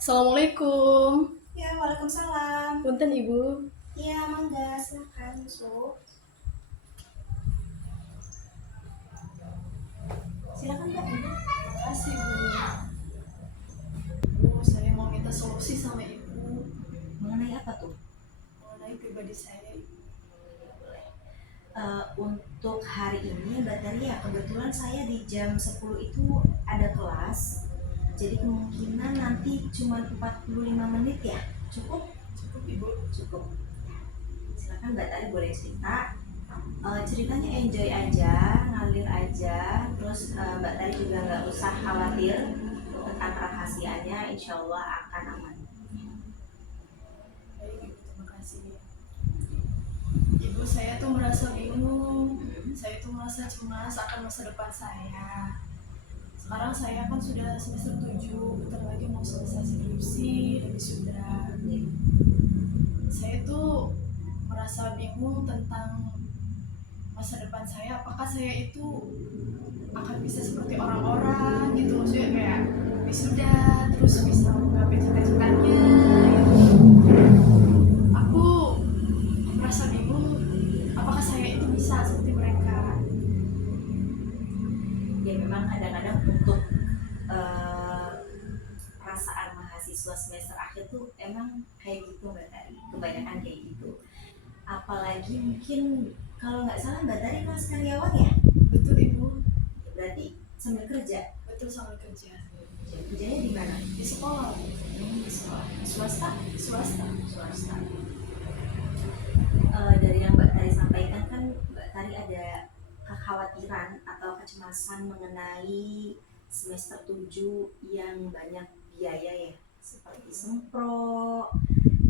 Assalamualaikum. Ya, waalaikumsalam. Punten Ibu. Iya, mangga, silakan masuk. Silakan Mbak. Makasih Bu. Saya mau minta solusi sama Ibu Mengenai apa tuh? mengenai pribadi saya. Untuk hari ini Mbak Tari ya kebetulan saya di jam 10 itu ada kelas. Jadi kemungkinan nanti cuma 45 menit ya. Cukup? Cukup Ibu. Cukup. Silakan Mbak Tari boleh cerita. Ceritanya enjoy aja, ngalir aja. Terus Mbak Tari juga nggak usah khawatir tentang rahasianya. Insya Allah akan aman. Baik Ibu, terima kasih. Ibu, saya tuh merasa bingung. Saya tuh merasa cemas akan masa depan saya. Sekarang saya kan sudah semester 7, bentar lagi mau selesai skripsi dan wisuda. Saya tuh merasa bingung tentang masa depan saya. Apakah saya itu akan bisa seperti orang-orang gitu, maksudnya kayak wisuda terus bisa menggapai cita-citanya gitu. Aku merasa bingung, apakah saya itu bisa seperti mereka. Ya memang kadang-kadang untuk eh, perasaan mahasiswa semester akhir tuh emang kayak gitu Mbak Tari, kebanyakan kayak gitu. Apalagi mungkin kalau nggak salah Mbak Tari kelas karyawan ya. Betul Ibu. Ya, berarti sambil kerja. Betul, sambil kerja Kerjanya di mana? di sekolah. Di sekolah swasta. Swasta. Swasta. Dari yang Mbak Tari sampaikan kan Mbak Tari ada kekhawatiran atau kecemasan mengenai semester 7 yang banyak biaya ya, seperti sempro,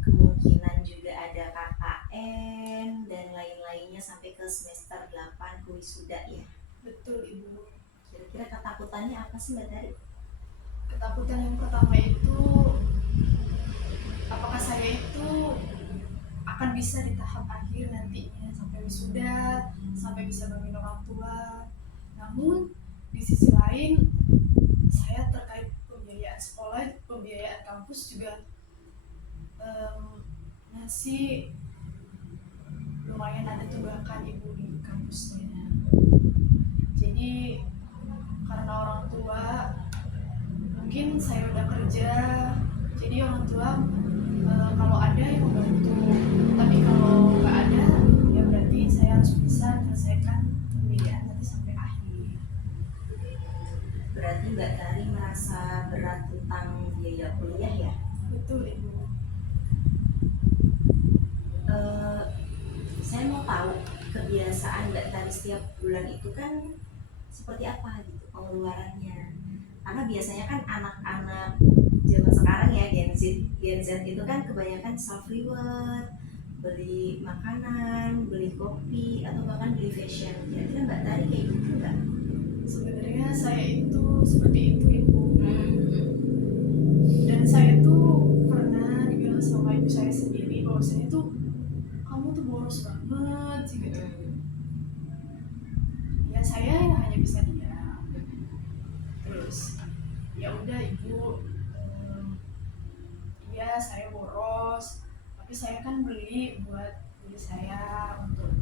kemungkinan juga ada KKN dan lain-lainnya sampai ke semester 8 ke wisuda ya. Betul Ibu. Kira-kira ketakutannya apa sih Mbak Tari? Ketakutan yang pertama itu, apakah saya itu akan bisa di tahap akhir nantinya sampai wisuda, sampai bisa bangun orang tua. Namun di sisi lain, saya terkait pembiayaan sekolah, pembiayaan kampus juga masih lumayan ada tunggakan Ibu di kampusnya. Jadi karena orang tua, mungkin saya udah kerja, jadi orang tua kalau ada yang membantu, tapi kalau nggak ada ya berarti saya harus bisa menyelesaikan pembiayaan nanti sampai akhir. Berarti Mbak Tari merasa berat tentang biaya kuliah ya. Betul Ibu. Eh, saya mau tahu kebiasaan Mbak Tari setiap bulan itu kan seperti apa gitu pengeluarannya, karena biasanya kan anak-anak zaman sekarang ya Gen Z itu kan kebanyakan self reward, beli makanan, beli kopi atau bahkan beli fashion. Kira-kira Mbak Tari kayak gitu nggak? Sebenarnya saya itu seperti itu Ibu. Dan saya tuh pernah dibilang sama ibu saya sendiri bahwa saya tuh, kamu tuh boros banget sih gitu. Ya saya hanya bisa diam. Terus ya udah Ibu, ya saya boros, tapi saya kan beli buat diri saya, untuk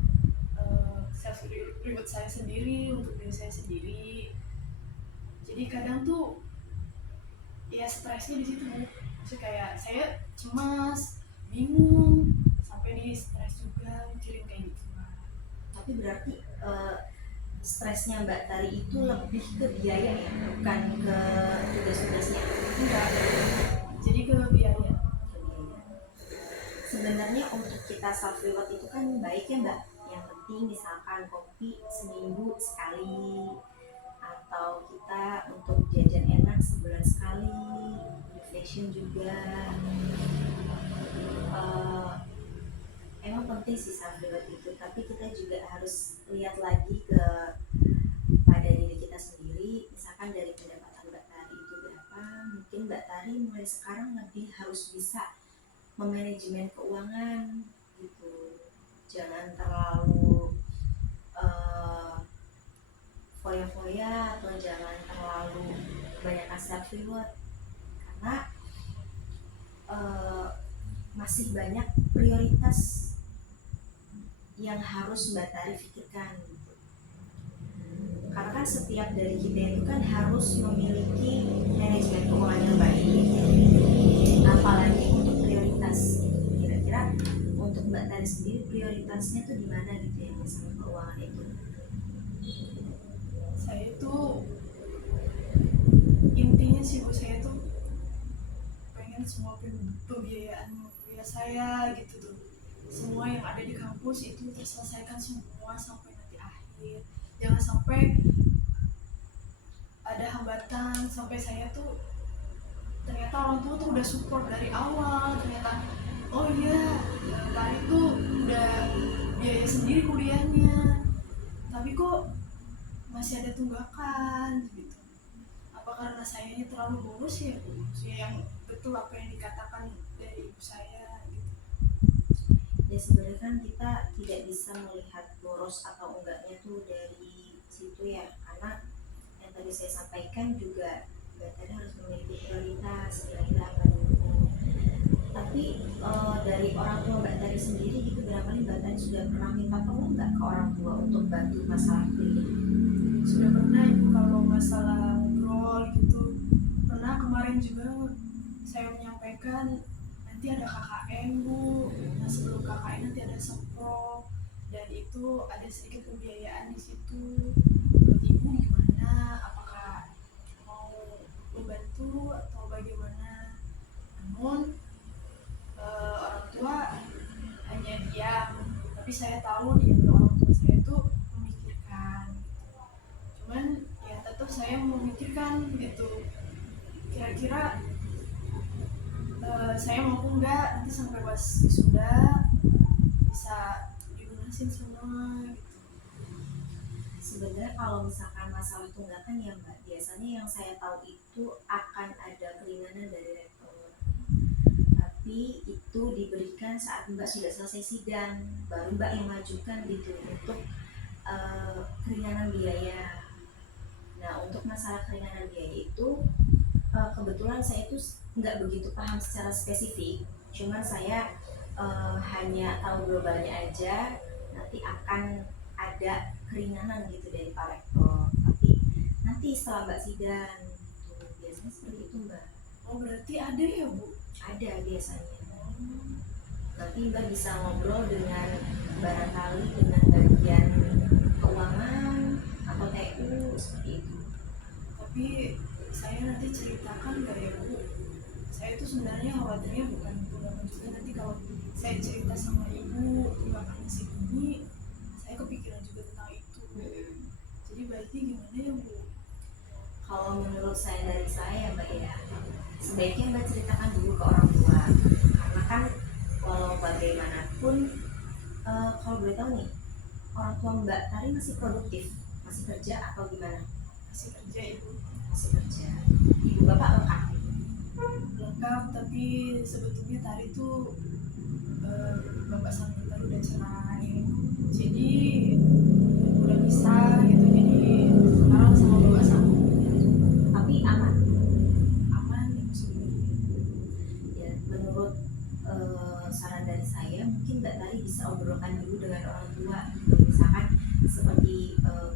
self reward saya sendiri, untuk diri saya sendiri. Jadi kadang tuh ya stresnya di situ. Maksudnya kayak saya cemas, bingung, sampai di stres juga mikirin kayak gitu. Tapi berarti stresnya Mbak Tari itu lebih ke biaya ya, bukan ke tugas-tugasnya. Enggak, jadi ke biaya. Sebenarnya untuk kita self reward itu kan baik ya Mbak. Yang penting misalkan kopi seminggu sekali, atau kita untuk jajan enak sebulan sekali, beli fashion juga. Eh, Emang penting sih self reward itu, tapi kita juga harus lihat lagi ke pada diri kita sendiri. Misalkan dari pendapatan Mbak Tari itu berapa, mungkin Mbak Tari mulai sekarang lebih harus bisa memanajemen keuangan gitu. Jangan terlalu uh, foya-foya atau jangan terlalu kebanyakan self reward, karena eh, masih banyak prioritas yang harus Mbak Tari pikirkan gitu. Karena kan setiap dari kita itu kan harus memiliki manajemen keuangan yang baik, apalagi untuk prioritas gitu. Kira-kira untuk Mbak Tari sendiri prioritasnya tuh di mana gitu ya masalah keuangan itu? Saya itu intinya sih Bu, saya tuh pengen semua pembiayaan kuliah saya gitu tuh, semua yang ada di kampus itu terselesaikan semua sampai nanti akhir. Jangan sampai ada hambatan sampai saya tuh ternyata orang tua tuh udah support dari awal, ternyata oh iya Tari tuh udah biaya sendiri kuliahnya, tapi kok masih ada tunggakan gitu. Apa karena sayanya terlalu boros ya Bu? Maksudnya yang betul apa yang dikatakan dari ibu saya gitu. Ya sebenarnya kan kita tidak bisa melihat boros atau enggaknya tuh dari situ ya, karena yang tadi saya sampaikan juga Mbak Tari harus memiliki prioritas kira-kira apa dulu. Tapi dari orang tua Mbak Tari sendiri gitu, berapa kali Mbak Tari sudah pernah minta tolong nggak ke orang tua untuk bantu masalah kuliah? Sudah pernah Ibu kalau masalah ngobrol gitu, pernah kemarin juga saya menyampaikan nanti ada KKN Bu, nah sebelum KKN nanti ada sempro dan itu ada sedikit pembiayaan di situ. Menurut Ibu gimana? Apakah mau membantu atau bagaimana? Namun orang tua hanya diam, tapi saya tahu dia orang tua saya itu memikirkan. Cuman ya tetap saya memikirkan gitu. Kira-kira saya mampu nggak nanti sampai pas wisuda bisa dilunasin semua gitu. Sebenarnya kalau misalkan masalah tunggakan ya Mbak, biasanya yang saya tahu itu akan ada keringanan dari rektor. Tapi itu diberikan saat Mbak sudah selesai sidang, baru Mbak yang majukan gitu untuk keringanan biaya. Nah untuk masalah keringanan biaya itu kebetulan saya itu nggak begitu paham secara spesifik, cuman saya hanya tahu globalnya aja. Nanti akan ada keringanan gitu dari Pak Rektor, tapi nanti setelah Mbak sidang gitu. Biasanya seperti itu Mbak. Oh berarti ada ya Bu? Ada biasanya. Nanti Mbak bisa ngobrol dengan barangkali dengan bagian keuangan atau TU seperti itu. Tapi saya nanti ceritakan nggak ya Bu? Saya itu sebenarnya khawatirnya bukan tunggakan juga, nanti kalau saya cerita sama ibu tunggakannya segini, saya kepikiran juga tentang itu. Jadi berarti gimana ya Bu? Kalau menurut saya dari saya Mbak ya, sebaiknya Mbak ceritakan dulu ke orang tua, karena kan walau bagaimanapun kalau boleh tahu nih, orang tua Mbak Tari masih produktif, masih kerja atau gimana? Masih kerja Ibu. Masih kerja. Ibu bapak lengkap? Lengkap, tapi sebetulnya Tari tuh bapak sama Tari udah cerai, jadi udah bisa gitu, jadi sekarang sama bapak sama Tapi aman. aman gitu sebenarnya. Ya menurut saran dari saya, mungkin Mbak Tari bisa obrolkan dulu dengan orang tua gitu. Misalkan seperti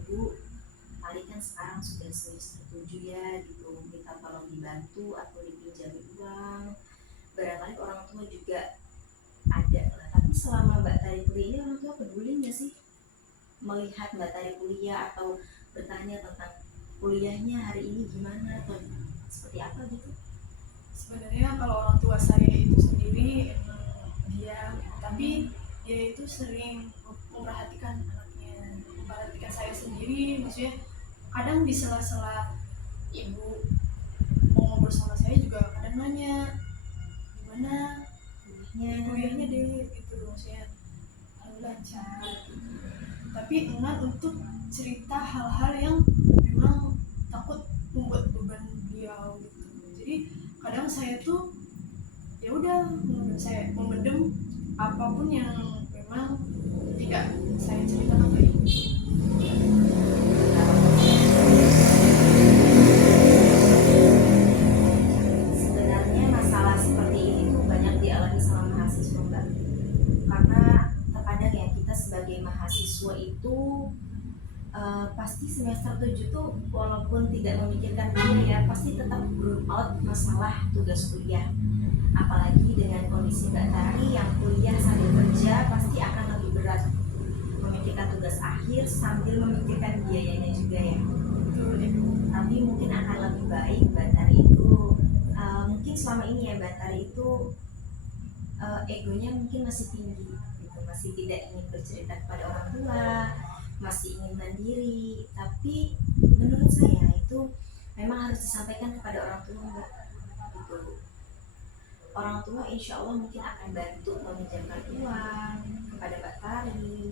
Bu Tari kan sekarang sudah semester 7 ya gitu, minta tolong dibantu atau dipinjami uang. Barangkali orang tua juga ada lah. Tapi selama Mbak Tari kuliah, orang tua peduli nggak sih melihat Mbak Tari kuliah atau bertanya tentang kuliahnya hari ini gimana atau seperti apa gitu? Sebenarnya kalau orang tua saya itu sendiri emang dia, tapi dia itu sering memperhatikan anaknya, memperhatikan saya sendiri. Maksudnya kadang di sela-sela ibu mau ngobrol sama saya juga kadang nanya gimana kuliahnya deh gitu, maksudnya lancar gitu. Tapi enggan untuk cerita hal-hal yang memang takut membuat beban beliau gitu. Jadi kadang saya tuh ya udah saya memendam apapun yang memang tidak saya ceritakan ke ibu. Sebenarnya masalah seperti ini tuh itu pasti semester 7 tuh walaupun tidak memikirkan biaya pasti tetap burn out masalah tugas kuliah. Apalagi dengan kondisi Mbak Tari yang kuliah sambil kerja pasti akan lebih berat memikirkan tugas akhir sambil memikirkan biayanya juga ya. Betul Ibu. Tapi mungkin akan lebih baik Mbak Tari itu mungkin selama ini ya Mbak Tari itu egonya mungkin masih tinggi gitu, masih tidak ingin bercerita kepada orang tua, masih ingin mandiri. Tapi menurut saya itu memang harus disampaikan kepada orang tua Mbak gitu. Orang tua insya Allah mungkin akan bantu meminjamkan uang kepada Mbak Tari,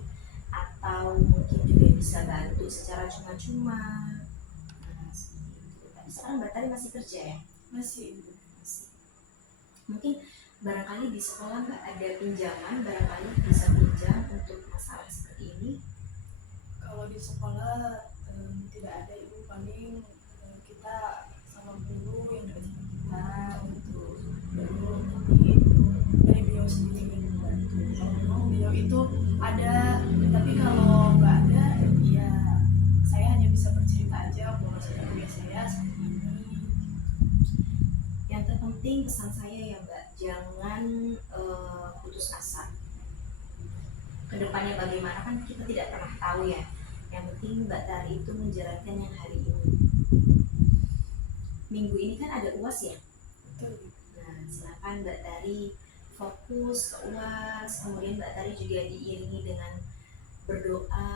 atau mungkin juga bisa bantu secara cuma-cuma. Nah, seperti itu. Tapi sekarang Mbak Tari masih kerja ya? Masih Ibu. Masih. Mungkin barangkali di sekolah Mbak ada pinjaman, barangkali bisa pinjam untuk masalah seperti ini. Kalau di sekolah tidak ada Ibu, paling kita sama guru yang dekat sama kita gitu. Baru nanti dari beliau sendiri yang membantu. Kalau memang beliau itu ada, tapi kalau nggak ada, ya saya hanya bisa bercerita aja bahwa kuliah saya seperti ini. Yang terpenting pesan saya ya Mbak, jangan putus asa. Kedepannya bagaimana kan kita tidak pernah tahu ya. Yang penting Mbak Tari itu menjalankan yang hari ini. Minggu ini kan ada UAS ya. Betul. Nah, silakan Mbak Tari fokus ke UAS. Kemudian Mbak Tari juga diiringi dengan berdoa,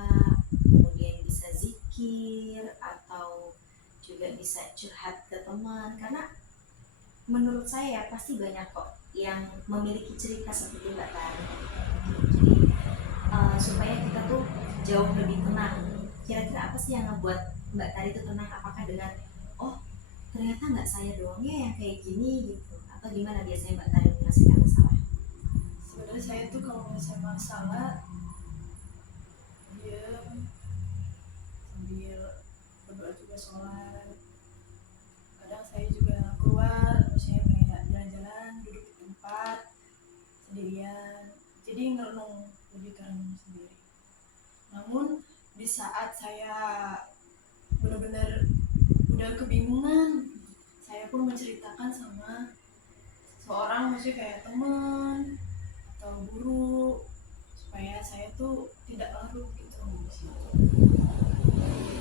kemudian bisa zikir atau juga bisa curhat ke teman. Karena menurut saya pasti banyak kok yang memiliki cerita seperti Mbak Tari. Jadi supaya kita tuh jauh lebih tenang. Kira-kira apa sih yang membuat Mbak Tari itu tenang? Apakah dengan oh ternyata nggak saya doang ya yang kayak gini gitu, atau gimana biasanya Mbak Tari menyelesaikan masalah? Sebenarnya saya tuh kalau menyelesaikan masalah diam sambil berdoa juga, sholat. Kadang saya juga keluar, misalnya kayak jalan-jalan, duduk di tempat sendirian, jadi ngerenung, lebih ke renung sendiri. Namun di saat saya benar-benar udah kebingungan, saya pun menceritakan sama seorang, maksudnya kayak teman atau guru, supaya saya tuh tidak larut gitu di situ.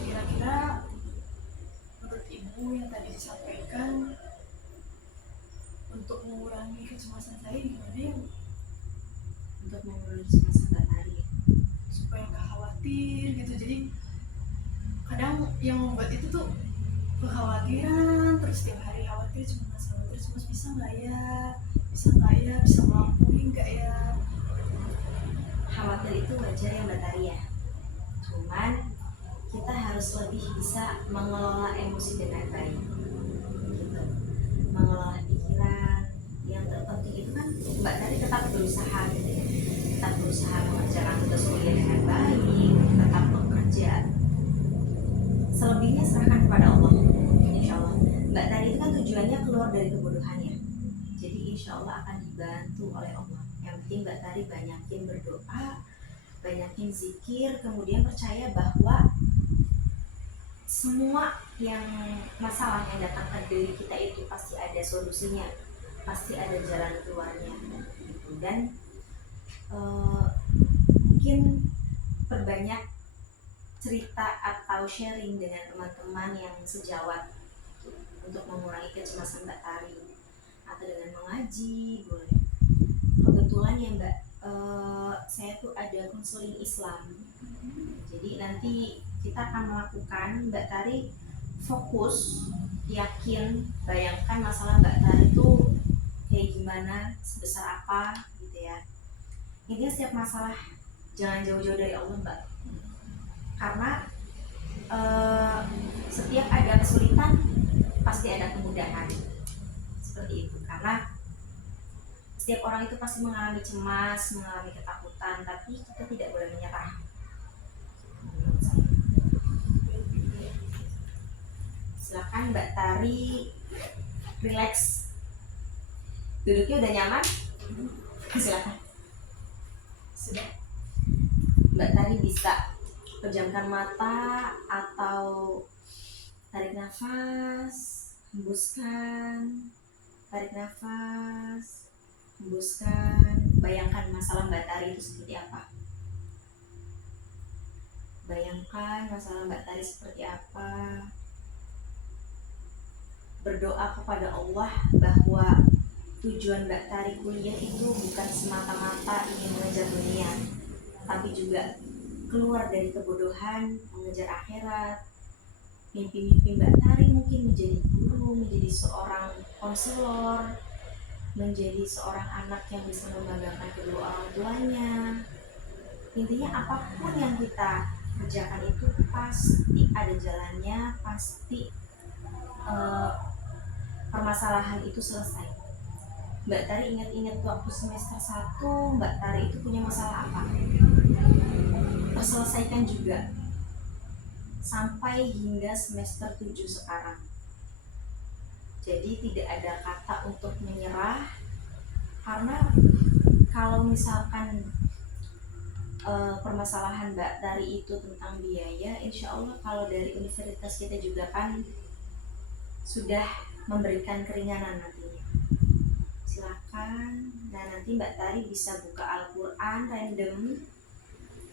Kira-kira menurut Ibu yang tadi disampaikan untuk mengurangi kecemasan saya gimana ya? Untuk mengurangi kecemasan Mbak Tari Supaya nggak khawatir gitu. Jadi kadang yang membuat itu tuh kekhawatiran, terus tiap hari khawatir, cemas bisa nggak ya, bisa melampaui nggak ya. khawatir itu wajar ya Mbak Tari ya, cuman kita harus lebih bisa mengelola emosi dengan baik gitu, mengelola pikiran. Yang terpenting itu kan Mbak Tari tetap berusaha gitu ya, tetap berusaha mengerjakan tugas kuliah dengan baik, tetap bekerja. Selebihnya serahkan kepada Allah. Insya Allah Mbak Tari itu kan tujuannya keluar dari kebodohan ya, jadi insya Allah akan dibantu oleh Allah. Yang penting Mbak Tari banyakin berdoa, banyakin zikir, kemudian percaya bahwa semua yang masalah yang datang ke diri kita itu pasti ada solusinya, pasti ada jalan keluarnya gitu. Dan mungkin perbanyak cerita atau sharing dengan teman-teman yang sejawat untuk mengurangi kecemasan Mbak Tari, atau dengan mengaji boleh. Kebetulan ya Mbak, saya tuh ada konseling Islam, jadi nanti kita akan melakukan, Mbak Tari fokus, yakin, bayangkan masalah Mbak Tari tuh kayak gimana, sebesar apa gitu ya. Intinya setiap masalah jangan jauh-jauh dari Allah Mbak, karena setiap ada kesulitan pasti ada kemudahan, seperti itu. Karena setiap orang itu pasti mengalami cemas, mengalami ketakutan, tapi kita tidak boleh menyerah. Silakan Mbak Tari relax, duduknya udah nyaman, silakan. Sudah. Mbak Tari bisa pejamkan mata atau tarik nafas, hembuskan, tarik nafas, hembuskan. Bayangkan masalah Mbak Tari itu seperti apa. Bayangkan masalah Mbak Tari seperti apa. Berdoa kepada Allah bahwa tujuan Mbak Tari kuliah itu bukan semata-mata ingin mengejar dunia, tapi juga keluar dari kebodohan, mengejar akhirat. Mimpi-mimpi Mbak Tari mungkin menjadi guru, menjadi seorang konselor, menjadi seorang anak yang bisa membanggakan kedua orang tuanya. Intinya apapun yang kita kerjakan itu pasti ada jalannya, pasti permasalahan itu selesai. Mbak Tari ingat-ingat waktu semester 1 Mbak Tari itu punya masalah apa? Terselesaikan juga sampai hingga semester 7 sekarang. Jadi tidak ada kata untuk menyerah, karena kalau misalkan permasalahan Mbak Tari itu tentang biaya, insya Allah kalau dari universitas kita juga kan sudah memberikan keringanan nantinya. Silakan. Nah, nanti Mbak Tari bisa buka Al-Quran random,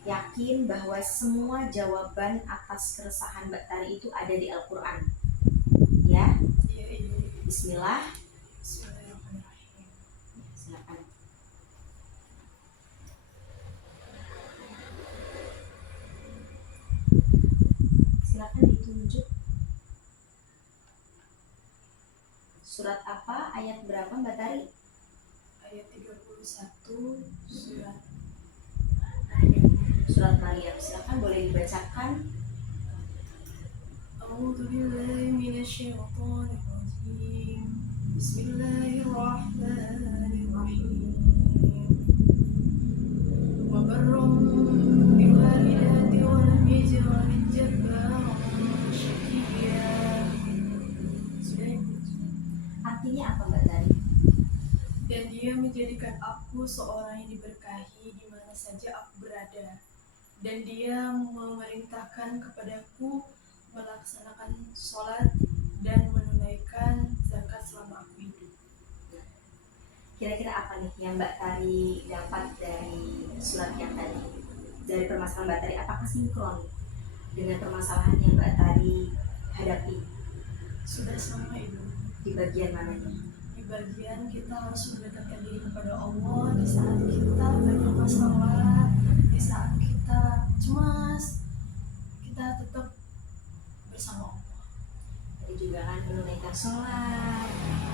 yakin bahwa semua jawaban atas keresahan Mbak Tari itu ada di Al-Quran. Ya, Bismillah. Bismillahirrahmanirrahim. Silakan. Silakan ditunjuk. Surat apa? Ayat berapa Mbak Tari? Ayat 31 surat Surat Maryam. Silakan boleh dibacakan. A'udzu billahi minasyaitonir rajim. Bismillahirrahmanirrahim. Wa barrum biwalidati wa lam yaj'alni jabbaran syaqiyya. Sudah Ibu? Artinya apa Mbak Tari? Dan dia menjadikan aku seorang yang diberkahi di mana saja aku berada. Dan dia memerintahkan kepadaku melaksanakan sholat dan menunaikan zakat selama aku hidup. Kira-kira apa nih yang Mbak Tari dapat dari surat yang tadi? Dari permasalahan Mbak Tari, apakah sinkron dengan permasalahan yang Mbak Tari hadapi? Sudah sama Ibu. Di bagian mananya? Di bagian kita harus mendekatkan diri kepada Allah di saat kita banyak masalah, di saat kita cemas, kita tetap bersama Allah. Tadi juga kan menunaikan sholat,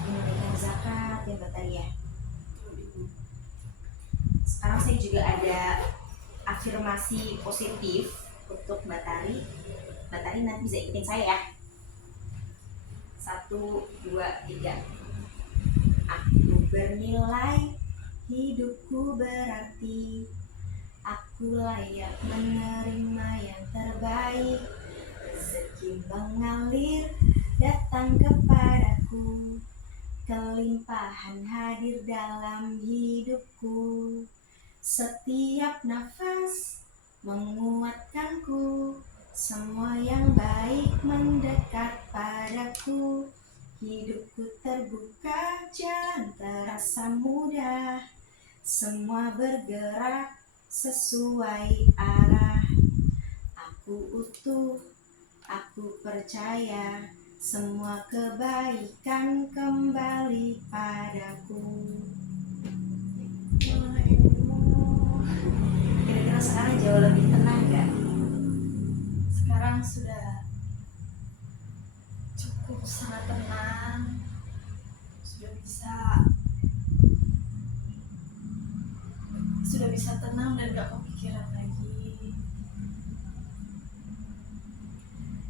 menunaikan zakat ya Mbak Tari ya. Sekarang saya juga ada afirmasi positif untuk Mbak Tari. Mbak Tari nanti bisa ikutin saya ya. 1, 2, 3. Aku bernilai, hidupku berarti, aku layak menerima yang terbaik. Rezeki mengalir datang kepadaku, kelimpahan hadir dalam hidupku. Setiap nafas menguatkanku, semua yang baik mendekat padaku. Hidupku terbuka, jalan terasa mudah, semua bergerak sesuai arah. Aku utuh, aku percaya, semua kebaikan kembali padaku. Kira-kira sekarang jauh lebih tenang gak? Sekarang sudah cukup sangat tenang, sudah bisa tenang dan gak kepikiran lagi.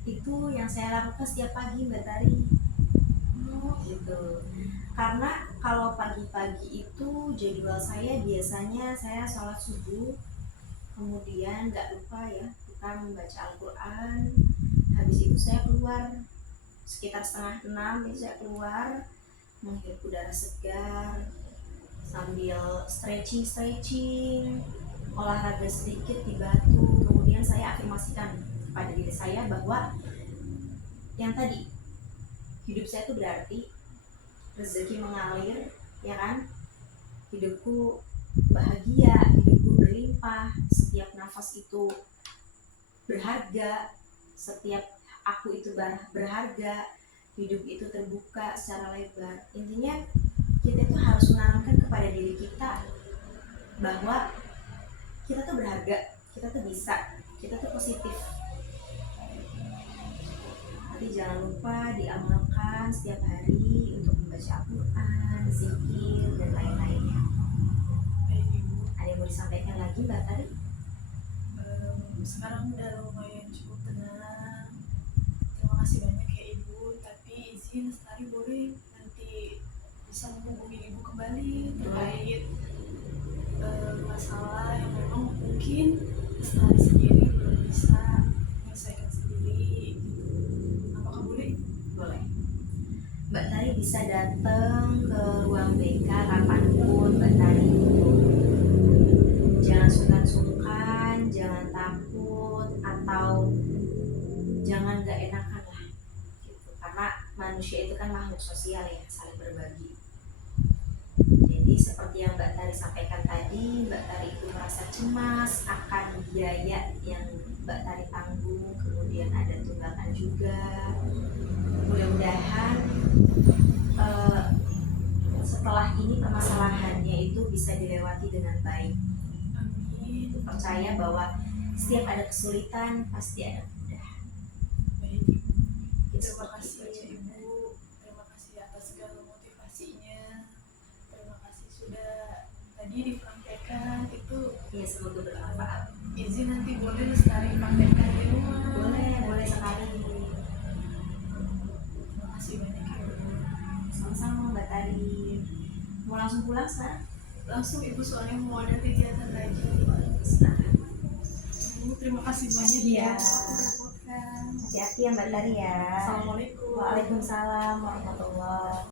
Itu yang saya lakukan setiap pagi Mbak Tari. Gitu. Karena kalau pagi-pagi itu jadwal saya biasanya saya sholat subuh, kemudian gak lupa ya kita membaca Al-Quran. Habis itu saya keluar sekitar 5:30 itu saya keluar menghirup udara segar sambil stretching, olahraga sedikit di batu, kemudian saya afirmasikan pada diri saya bahwa yang tadi, hidup saya itu berarti, rezeki mengalir, ya kan, hidupku bahagia, hidupku berlimpah, setiap nafas itu berharga, setiap aku itu berharga, hidup itu terbuka secara lebar. Intinya kita itu harus menanamkan kepada diri kita bahwa kita tuh berharga, kita tuh bisa, kita tuh positif. Nanti jangan lupa diamalkan setiap hari untuk membaca Al-Quran, zikir, dan lain-lainnya. Baik Ibu. Ada yang mau disampaikan lagi Mbak Tari? Sekarang udah lumayan cukup tenang. Terima kasih banyak ya Ibu. Tapi izin Lestari boleh nanti bisa menghubungi Ibu kembali terkait masalah yang memang mungkin Lestari sendiri belum bisa menyelesaikan sendiri gitu. Apakah boleh? Boleh. Mbak Tari bisa datang ke ruang BK kapanpun Mbak Tari. Jangan sungkan-sungkan, jangan takut, atau jangan gak enakan lah gitu. Karena manusia itu kan makhluk sosial ya, saling berbagi. Jadi seperti yang Mbak Tari sampaikan tadi, Mbak Tari itu merasa cemas akan biaya yang Mbak Tari tanggung, kemudian ada tunggakan juga. Mudah-mudahan setelah ini permasalahannya itu bisa dilewati dengan baik. Amin. Percaya bahwa setiap ada kesulitan pasti ada kemudahan. Baik Ibu. Gitu, Terima kasih seperti itu aja. Ibu. Terima kasih atas segala motivasinya. Terima kasih sudah tadi dipraktekkan itu. Ya, semoga bermanfaat. Izin nanti boleh Lestari praktekkan di rumah. Boleh sekali. Terima kasih banyak ya Ibu. Sama-sama Mbak Tari. Mau langsung pulang sekarang? Langsung Ibu soalnya mau ada kegiatan lagi. Ibu terima kasih banyak Iya. ya. Merepotkan. Hati-hati ya Mbak Tari ya. Assalamualaikum. Waalaikumsalam warahmatullahi wabarakatuh.